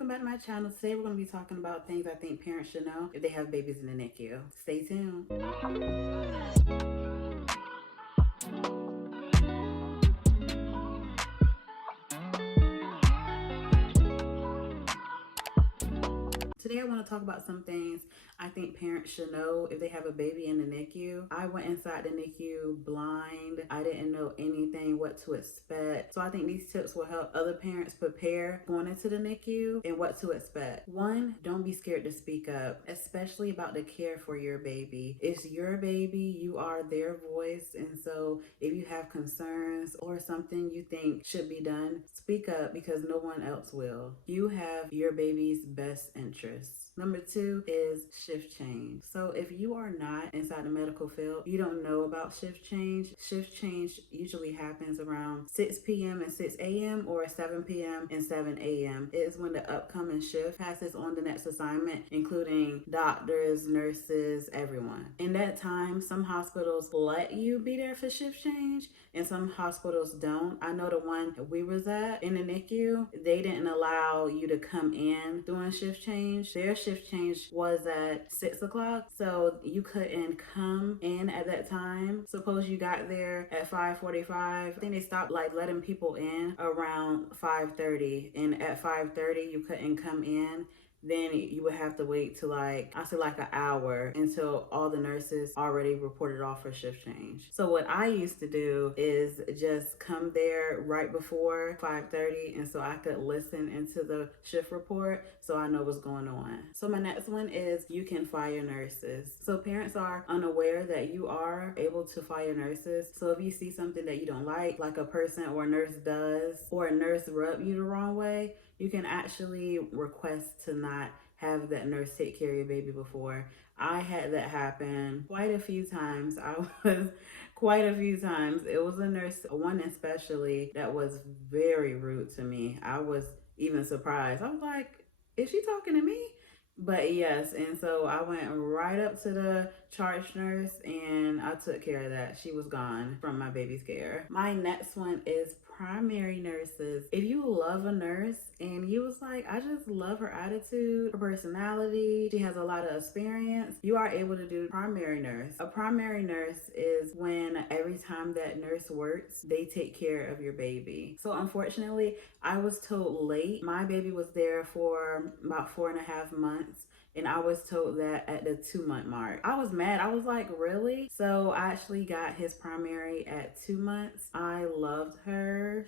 welcome back to my channel. Today we're going to be talking about things I think parents should know if they have babies in the NICU. Stay tuned. Today I want to talk about some things I think parents should know if they have a baby in the NICU. I went inside the NICU blind. I didn't know anything what to expect. So I think these tips will help other parents prepare going into the NICU and what to expect. One, don't be scared to speak up, especially about the care for your baby. It's your baby, you are their voice. And so if you have concerns or something you think should be done, speak up because no one else will. You have your baby's best interest. Number two is shift change. So if you are not inside the medical field, you don't know about shift change. Shift change usually happens around 6 p.m. and 6 a.m. or 7 p.m. and 7 a.m. It is when the upcoming shift passes on the next assignment, including doctors, nurses, everyone. In that time, some hospitals let you be there for shift change and some hospitals don't. I know the one we was at in the NICU, they didn't allow you to come in during shift change. Their shift change was at 6 o'clock, so you couldn't come in at that time. Suppose you got there at 5:45. I think they stopped letting people in around 5:30, and at 5:30 you couldn't come in. Then you would have to wait to an hour until all the nurses already reported off for shift change. So what I used to do is just come there right before 5:30, and so I could listen into the shift report so I know what's going on. So my next one is you can fire nurses. So parents are unaware that you are able to fire nurses. So if you see something that you don't like a person or a nurse does, or a nurse rub you the wrong way, you can actually request to not have that nurse take care of your baby before. I had that happen quite a few times. It was a nurse, one especially, that was very rude to me. I was even surprised. I was like, is she talking to me? But yes, and so I went right up to the charge nurse and I took care of that. She was gone from my baby's care. My next one is primary nurses. If you love a nurse and you was like, I just love her attitude, her personality, she has a lot of experience, you are able to do primary nurse. A primary nurse is when every time that nurse works, they take care of your baby. So unfortunately, I was told late. My baby was there for about 4.5 months. And I was told that at the 2-month mark. I was mad. I was like, really? So I actually got his primary at 2 months. I loved her.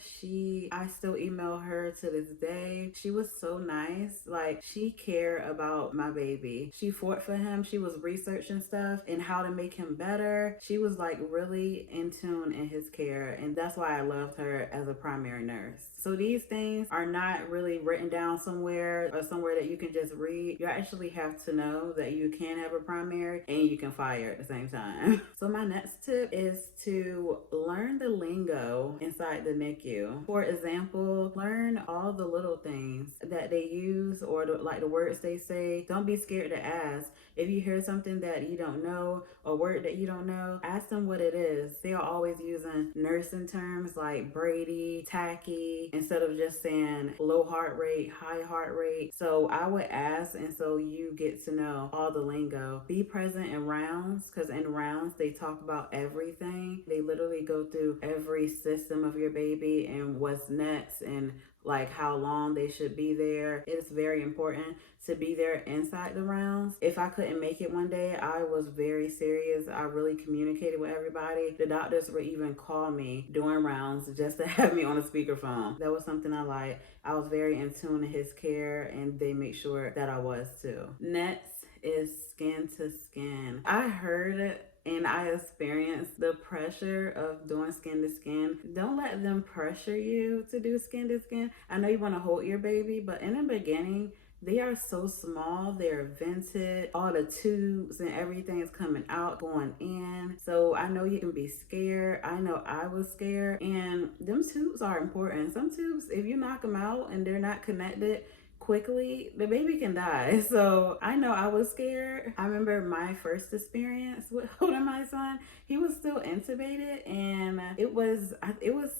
I still email her to this day. She was so nice. She cared about my baby. She fought for him. She was researching stuff and how to make him better. She was really in tune in his care. And that's why I loved her as a primary nurse. So these things are not really written down somewhere or somewhere that you can just read. You actually have to know that you can have a primary and you can fire at the same time. So my next tip is to learn the lingo inside the NICU. For example, learn all the little things that they use or the words they say. Don't be scared to ask. If you hear something that you don't know, a word that you don't know, ask them what it is. They are always using nursing terms like Brady, tacky, instead of just saying low heart rate, high heart rate. So I would ask, and so you get to know all the lingo. Be present in rounds, because in rounds they talk about everything. They literally go through every system of your baby and what's next and how long they should be there. It's very important to be there inside the rounds. If I couldn't make it one day, I was very serious. I really communicated with everybody. The doctors would even call me during rounds just to have me on a speakerphone. That was something I liked. I was very in tune to his care and they make sure that I was too. Next is skin to skin. I heard it and I experienced the pressure of doing skin to skin. Don't let them pressure you to do skin to skin. I know you want to hold your baby, but in the beginning, they are so small, they're vented, all the tubes and everything is coming out, going in. So I know you can be scared. I know I was scared, and them tubes are important. Some tubes, if you knock them out and they're not connected quickly, the baby can die. So I know I was scared. I remember my first experience with holding my son. He was still intubated, and it was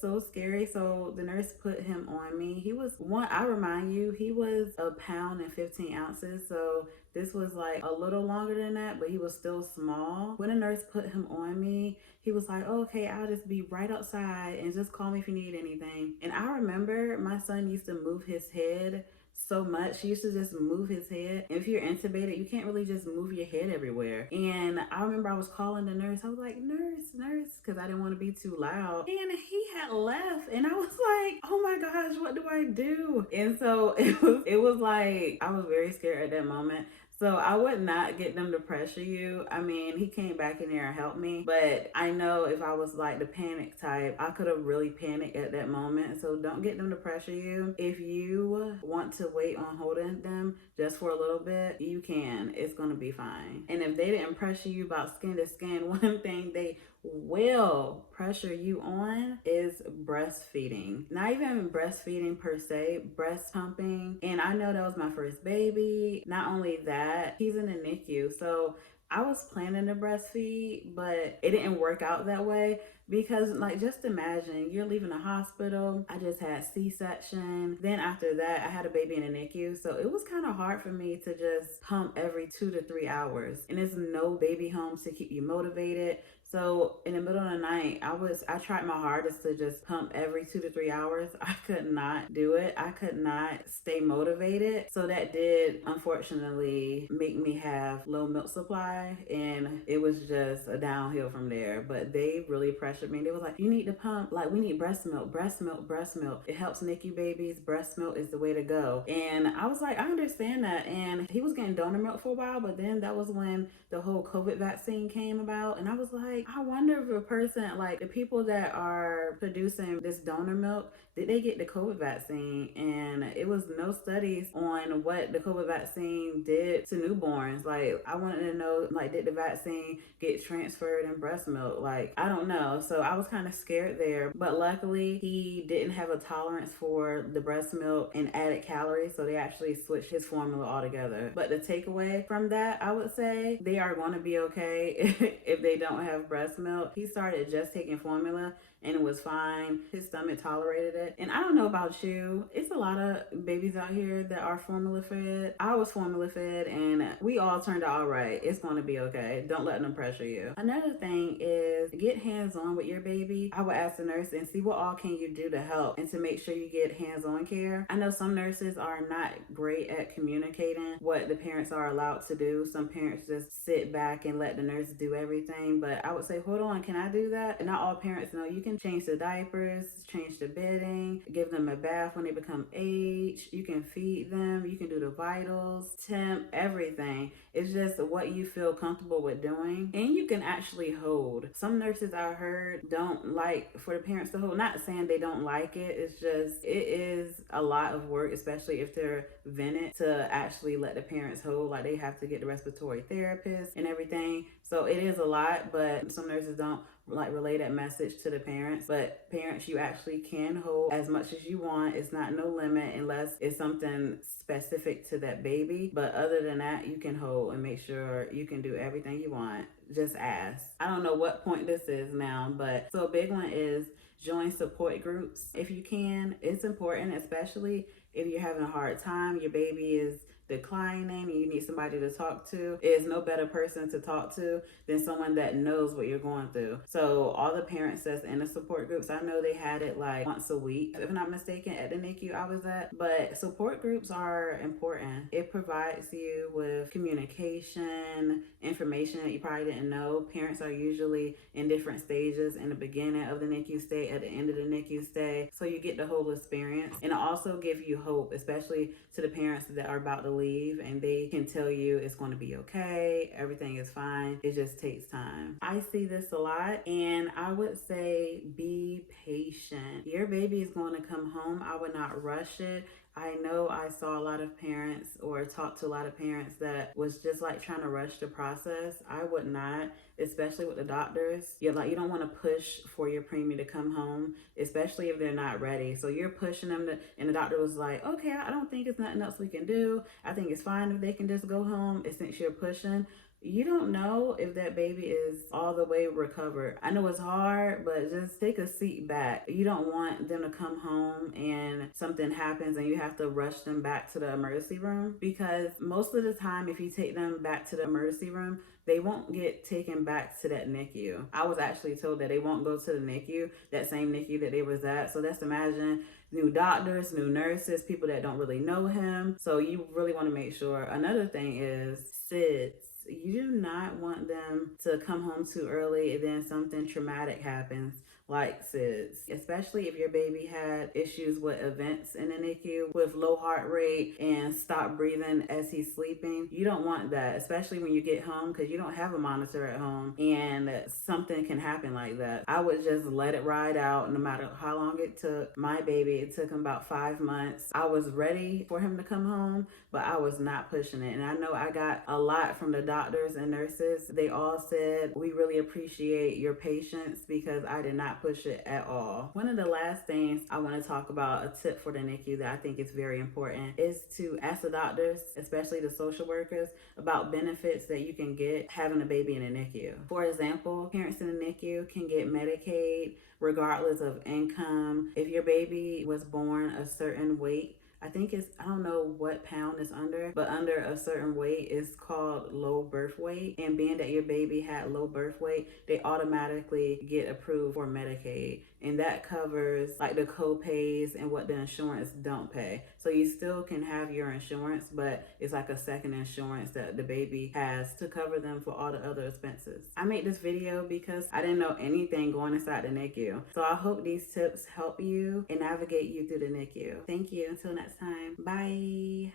so scary. So the nurse put him on me. He was one. I remind you, he was a pound and 15 ounces. So this was like a little longer than that, but he was still small. When the nurse put him on me, he was like, oh, okay, I'll just be right outside and just call me if you need anything. And I remember my son used to move his head so much. He used to just move his head. And if you're intubated, you can't really just move your head everywhere. And I remember I was calling the nurse. I was like, nurse, because I didn't want to be too loud. And he had left. And I was like, oh my gosh, what do I do? And so it was like, I was very scared at that moment. So I would not get them to pressure you. I mean, he came back in there and helped me, but I know if I was like the panic type, I could have really panicked at that moment. So don't get them to pressure you. If you want to wait on holding them just for a little bit, you can. It's going to be fine. And if they didn't pressure you about skin to skin, one thing they will pressure you on is breastfeeding. Not even breastfeeding per se, breast pumping. And I know that was my first baby. Not only that, he's in the NICU. So I was planning to breastfeed, but it didn't work out that way because, like, just imagine you're leaving the hospital. I just had C-section. Then after that, I had a baby in the NICU. So it was kind of hard for me to just pump every 2 to 3 hours. And there's no baby homes to keep you motivated. So in the middle of the night, I tried my hardest to just pump every 2 to 3 hours. I could not do it. I could not stay motivated. So that did unfortunately make me have low milk supply, and it was just a downhill from there. But they really pressured me. They was like, you need to pump, like, we need breast milk, breast milk, breast milk. It helps NICU babies. Breast milk is the way to go. And I was like, I understand that. And he was getting donor milk for a while, but then that was when the whole COVID vaccine came about. And I was like, I wonder if a person, like the people that are producing this donor milk, did they get the COVID vaccine? And it was no studies on what the COVID vaccine did to newborns. Like, I wanted to know, like, did the vaccine get transferred in breast milk? Like, I don't know. So I was kind of scared there. But luckily, he didn't have a tolerance for the breast milk and added calories. So they actually switched his formula altogether. But the takeaway from that, I would say, they are going to be okay if they don't have breast milk. He started just taking formula and it was fine. His stomach tolerated it. And I don't know about you, it's a lot of babies out here that are formula fed. I was formula fed and we all turned out all right. It's going to be okay. Don't let them pressure you. Another thing is get hands-on with your baby. I would ask the nurse and see what all can you do to help and to make sure you get hands-on care. I know some nurses are not great at communicating what the parents are allowed to do. Some parents just sit back and let the nurse do everything. But I would say, hold on, can I do that? And not all parents know you can change the diapers, change the bedding, give them a bath when they become age. You can feed them. You can do the vitals, temp, everything. It's just what you feel comfortable with doing. And you can actually hold. Some nurses I heard don't like for the parents to hold. Not saying they don't like it. It's just, it is a lot of work, especially if they're vented, to actually let the parents hold. Like, they have to get the respiratory therapist and everything. So it is a lot, but some nurses don't like relay that message to the parents. But parents, you actually can hold as much as you want. It's not no limit unless it's something specific to that baby. But other than that, you can hold and make sure you can do everything you want. Just ask. I don't know what point this is now, but so a big one is join support groups if you can. It's important, especially if you're having a hard time, your baby is declining and you need somebody to talk to. There's no better person to talk to than someone that knows what you're going through. So all the parents that's in the support groups, I know they had it like once a week, if I'm not mistaken, at the NICU I was at. But support groups are important. It provides you with communication, information that you probably didn't know. Parents are usually in different stages, in the beginning of the NICU stay, at the end of the NICU stay. So you get the whole experience. And it also gives you hope, especially to the parents that are about to leave, and they can tell you it's going to be okay, everything is fine. It just takes time. I see this a lot, and I would say be patient. Your baby is going to come home. I would not rush it. I know I saw a lot of parents or talked to a lot of parents that was just like trying to rush the process. I would not, especially with the doctors. You're like, you don't want to push for your preemie to come home, especially if they're not ready. So you're pushing them to, and the doctor was like, okay, I don't think it's nothing else we can do. I think it's fine if they can just go home. And since you're pushing, you don't know if that baby is all the way recovered. I know it's hard, but just take a seat back. You don't want them to come home and something happens and you have to rush them back to the emergency room, because most of the time, if you take them back to the emergency room, they won't get taken back to that NICU. I was actually told that they won't go to the NICU, that same NICU that they was at. So let's imagine new doctors, new nurses, people that don't really know him. So you really want to make sure. Another thing is SIDS. You do not want them to come home too early and then something traumatic happens like SIDS, especially if your baby had issues with events in the NICU with low heart rate and stop breathing as he's sleeping. You don't want that, especially when you get home, because you don't have a monitor at home and something can happen like that. I would just let it ride out no matter how long it took. My baby, it took him about 5 months. I was ready for him to come home, but I was not pushing it. And I know I got a lot from the doctors and nurses. They all said, we really appreciate your patience, because I did not push it at all. One of the last things I want to talk about, a tip for the NICU that I think is very important, is to ask the doctors, especially the social workers, about benefits that you can get having a baby in a NICU. For example, parents in the NICU can get Medicaid regardless of income. If your baby was born a certain weight, I think it's, I don't know what pound is under, but under a certain weight is called low birth weight. And being that your baby had low birth weight, they automatically get approved for Medicaid. And that covers like the co-pays and what the insurance don't pay. So you still can have your insurance, but it's like a second insurance that the baby has to cover them for all the other expenses. I made this video because I didn't know anything going inside the NICU. So I hope these tips help you and navigate you through the NICU. Thank you. Until next time. Bye.